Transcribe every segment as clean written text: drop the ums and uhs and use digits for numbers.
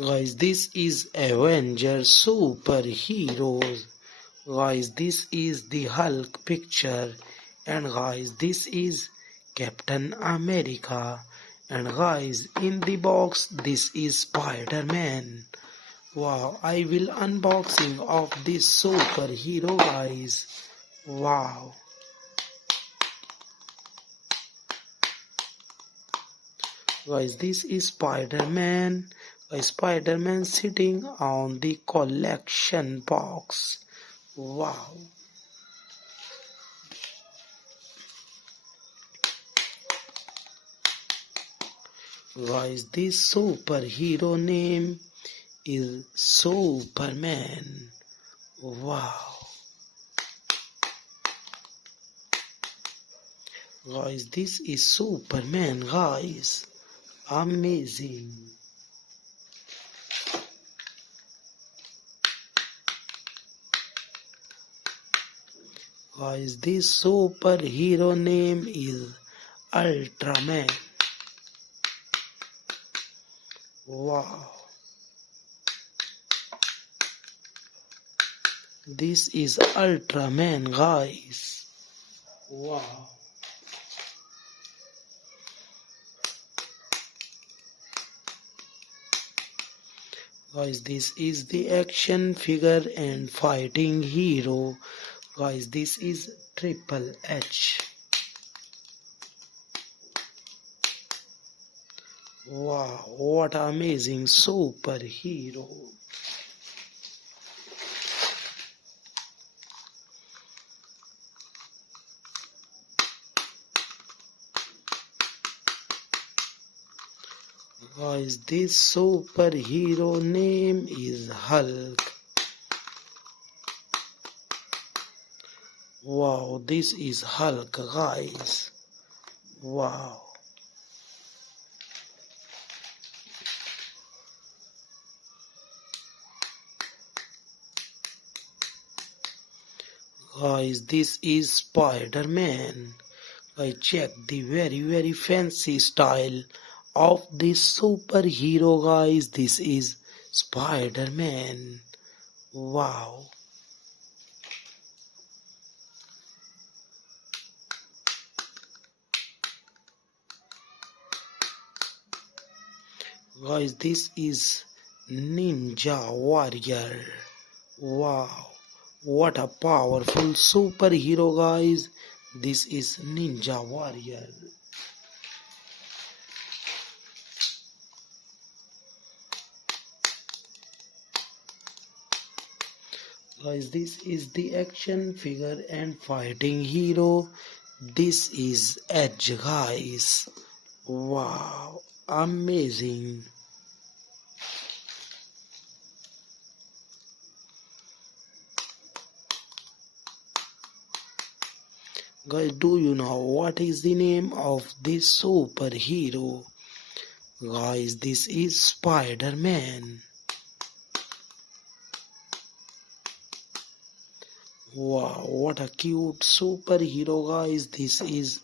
Guys, this is Avengers superheroes. Guys, this is the Hulk picture. And guys, this is Captain America. And guys, in the box, this is Spiderman. Wow, I will unboxing of this superhero, guys. Wow. Guys, this is Spider-Man. Spider-Man sitting on the collection box. Wow. Guys, this superhero name is Superman. Wow. Guys, this is Superman, guys. Amazing. Guys, this superhero name is Ultraman. Wow. This is Ultraman, guys. Wow. Guys, this is the action figure and fighting hero. Guys, this is Triple H. Wow, what amazing superhero. Guys, this superhero name is Hulk. Wow, this is Hulk, guys. Wow. Guys, this is Spider-Man. Guys, check the very fancy style of this superhero, guys. This is Spider-Man. Wow. Guys, this is Ninja Warrior. Wow. What a powerful superhero, guys. This is Ninja Warrior. Guys, this is the action figure and fighting hero. This is Edge, guys. Wow, amazing. Guys, do you know what is the name of this superhero? Guys, this is Spider-Man. Wow, what a cute superhero, guys. This is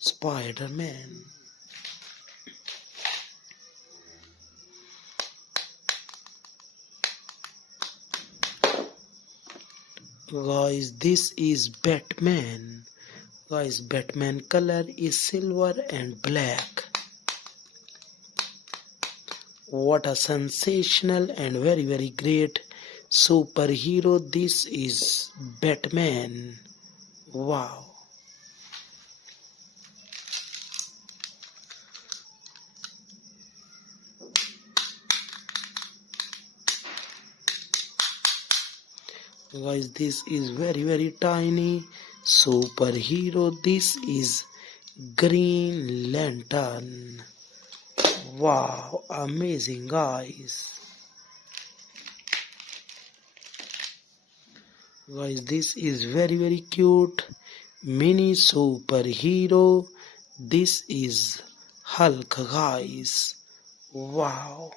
Spider-Man. Guys, this is Batman. Guys, Batman color is silver and black. What a sensational and very great superhero. This is Batman. Wow. Guys, this is very tiny superhero. This is Green Lantern. Wow, amazing, guys. Guys, this is very cute mini superhero. This is Hulk, guys. Wow.